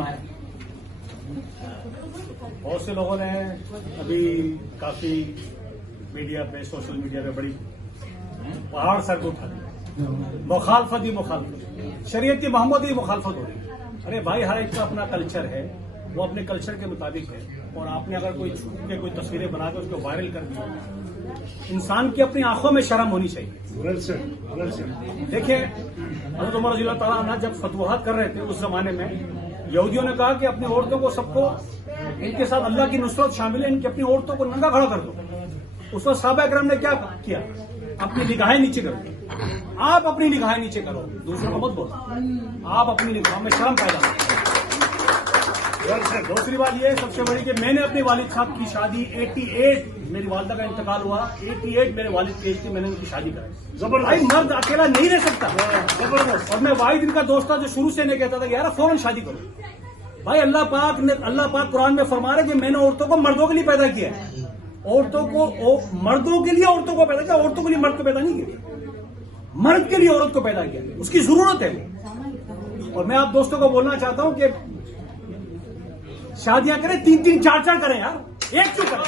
फरमाएं। बहुत से लोगों ने अभी काफी मीडिया पे, सोशल मीडिया पे बड़ी पहाड़ सर को उठा दी, मुखालफत ही मुखालफत, शरीयत मोहम्मदी मुखालफत हो रही। अरे भाई, हर एक का अपना कल्चर है, वो अपने कल्चर के मुताबिक है, और आपने अगर कोई छूट के कोई तस्वीरें बना के उसको वायरल कर दी, इंसान की अपनी आंखों में शर्म होनी चाहिए। देखिए, हज़रत उमर रज़ी अल्लाह तआला अन्हु जब फतवाहत कर रहे थे उस जमाने में, यहूदियों ने कहा कि अपनी औरतों को, सबको, इनके साथ अल्लाह की नुसरत शामिल है, इनकी अपनी औरतों को नंगा खड़ा कर दो। उस वक्त सहाबा इकराम ने क्या किया? अपनी निगाहें नीचे करो। आप अपनी निगाहें नीचे करो, दूसरों को मत बोलो। आप अपनी निगाहों में शर्म पैदा करो। दूसरी बात ये सबसे बड़ी कि मैंने अपने वालिद साहब की शादी 88, मेरी वालदा का इंतकाल हुआ 88, मेरे वालिद की एज थी, मैंने उनकी शादी कराई। जबरदस्त भाई, मर्द अकेला नहीं रह सकता। जबरदस्त। और मैं वाहिद इनका दोस्त था जो शुरू से नहीं कहता था कि यार फौरन शादी करो। भाई, अल्लाह पाक कुरान में फरमा रहे कि मैंने औरतों को मर्दों के लिए पैदा किया है। औरतों को मर्दों के लिए औरतों को पैदा किया, औरतों के लिए मर्द को पैदा नहीं किया। मर्द के लिए औरत को पैदा किया, उसकी जरूरत है। और मैं आप दोस्तों को बोलना चाहता हूं कि शादियां करें, 3-3, 4-4 करें यार, एक क्यों करें?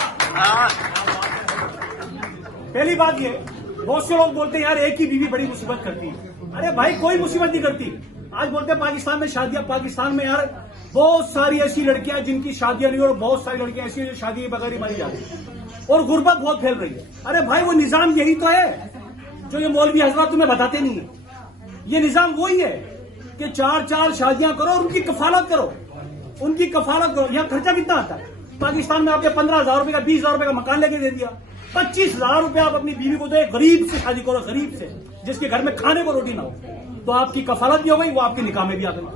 पहली बात ये, बहुत से लोग बोलते हैं यार एक ही बीवी बड़ी मुसीबत करती है। अरे भाई, कोई मुसीबत नहीं करती। आज बोलते हैं पाकिस्तान में शादियां, पाकिस्तान में यार बहुत सारी ऐसी लड़कियां जिनकी शादियां नहीं, और बहुत सारी लड़कियां ऐसी जो शादी के बगैर ही मरी जा रही है, और गुर्बत बहुत फैल रही है। अरे भाई, वो निजाम यही तो है जो ये मौलवी हजरात तुम्हें बताते नहीं है। ये निजाम वही है कि 4-4 शादियां करो और उनकी कफालत करो, उनकी कफालत करो। यहाँ खर्चा कितना आता है? पाकिस्तान में आपने 15,000 रुपए का, 20,000 रुपए का मकान लेके दे दिया, 25,000 रुपए आप अपनी बीवी को दो, गरीब से शादी करो, गरीब से, जिसके घर में खाने को रोटी ना हो, तो आपकी कफालत भी हो गई, वो आपके निकाह में भी आ गई।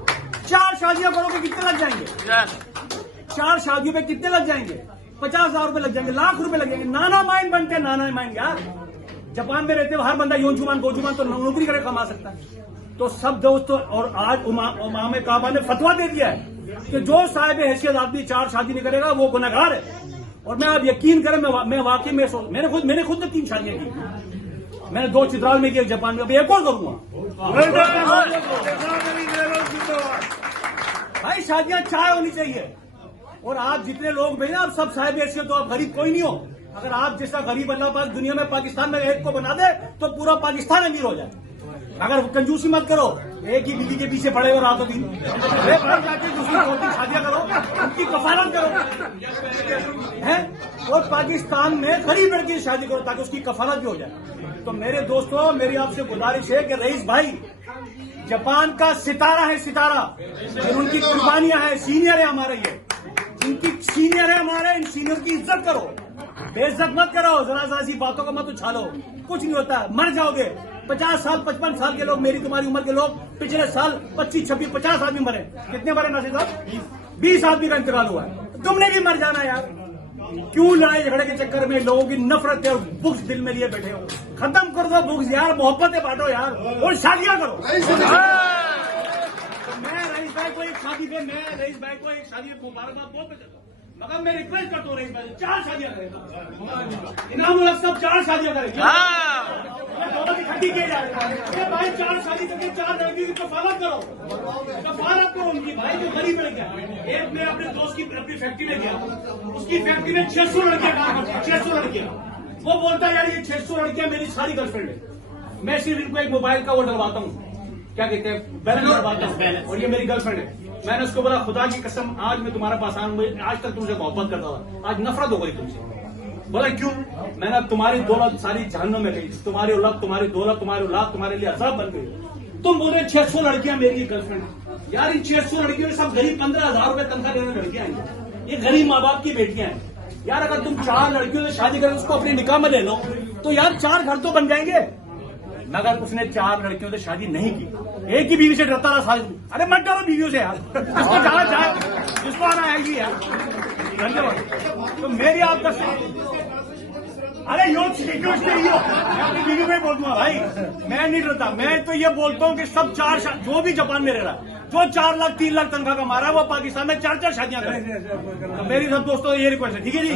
4 शादियां करोगे कितने लग जाएंगे? 4 शादियों पे कितने लग जाएंगे? 50,000 रुपए लग जाएंगे, लाख रुपए लग जाएंगे। नाना माइंड बनते, नाना माइंड यार। जापान में रहते हुए हर बंदा योंजुमान गोजुमान तो नौकरी करके कमा सकता है। तो सब दोस्तों, और आज इमाम काबा ने फतवा दे दिया है कि जो साहिब हैसियत आदमी 4 शादी नहीं करेगा वो गुनहगार है। और मैं, आप यकीन करें, मैं वाकई में मैंने खुद ने 3 शादियां की। मैंने 2 चित्राल में की, एक जापान में, अभी एक और करूंगा। भाई, शादियां चाय होनी चाहिए। और आप जितने लोग भाई ना, आप सब साहिब हैसियत हो, आप गरीब कोई नहीं हो। अगर आप जैसा गरीब अल्लाह पाक दुनिया में, पाकिस्तान में एक को बना दे तो पूरा पाकिस्तान अमीर हो जाए। अगर कंजूसी मत करो, एक ही बीवी के पीछे पड़े हो रातों दिन, जाके दूसरी 2-3 शादियां करो, उनकी कफालत करो, है। और पाकिस्तान में गरीब लड़की से शादी करो ताकि उसकी कफालत भी हो जाए। तो मेरे दोस्तों, मेरी आपसे गुजारिश है कि रईस भाई जापान का सितारा है, सितारा, उनकी कुर्बानियां हैं, सीनियर है हमारे, ये जिनकी सीनियर है हमारे, इन सीनियर की इज्जत करो, बेइज्जत मत करो, जरा सी बातों को मत उछालो, कुछ नहीं होता, मर जाओगे। 50 साल 55 साल के लोग, मेरी तुम्हारी उम्र के लोग, पिछले साल 25, 26, 50 आदमी मरे। कितने मरे नासिर साहब? 20 आदमी का इंतकाल हुआ है। तुमने भी मर जाना यार। क्यों लड़ाई झगड़े के चक्कर में लोगों की नफरत और बुक्स दिल में लिए बैठे हो? खत्म कर दो बुक्स यार, मोहब्बतें बांटो यार, और शादियां करो। मैं रईस भाई को एक शादी पे, मुबारकबाद बहुत देता हूँ, मगर मैं रिक्वेस्ट करता हूँ रईस भाई 4 शादियां करें। इनामुल हक साहब 4 शादियां करें, दोनों इकट्ठी किए जा रहे हैं। भाई 4 शादी करके 4 लड़कियों की कफालत करो उनकी। भाई जो गरीब लड़कियां, एक मैं अपने दोस्त की अपनी फैक्ट्री में गया, उसकी फैक्ट्री में 600 लड़कियां काम करती हैं, 600 लड़कियां। वो बोलता है यार ये 600 लड़कियां मेरी सारी गर्लफ्रेंड है, मैं सिर्फ इनको एक मोबाइल का वो डलवाता हूँ, क्या कहते हैं, बैलेंस डलवाता हूँ, और ये मेरी गर्लफ्रेंड है। मैंने उसको बोला खुदा की कसम, आज मैं तुम्हारे पास आऊंगा, आज तक तुमसे मोहब्बत करता था, आज नफरत हो गई तुमसे। बोला क्यों? मैंने तुम्हारी दौलत सारी जहन्नुम में गई, तुम्हारी औलाद, तुम्हारी दौलत, तुम्हारी औलाद तुम्हारे लिए अजाब बन गई। तुम बोले 600 लड़कियां मेरी गर्लफ्रेंड। यार इन 600 लड़कियों में सब गरीब 15,000 रुपए तनख्वाह देने वाली लड़कियां हैं, ये गरीब माँ बाप की बेटियां हैं। यार अगर तुम 4 लड़कियों से शादी करें, उसको अपने निकाह में ले लो, तो यार 4 घर तो बन जाएंगे। मगर उसने 4 लड़कियों से शादी नहीं की, एक ही बीवी से डरता रहा शादी। अरे मत डरो बीवियों से यार, जिसको जाना जाए, जिसको आना आएगी यार। धन्यवाद। तो मेरी आपका, अरे यो मैं अपनी बीवी में बोल दूंगा भाई, मैं नहीं डरता। मैं तो ये बोलता हूँ कि सब 4 जो भी जापान में रह रहा है, जो 4 लाख 3 लाख तनख्वाह कमा रहा है, वो पाकिस्तान में 4 शादियां करे। तो मेरी सब दोस्तों ये रिक्वेस्ट है, ठीक है जी।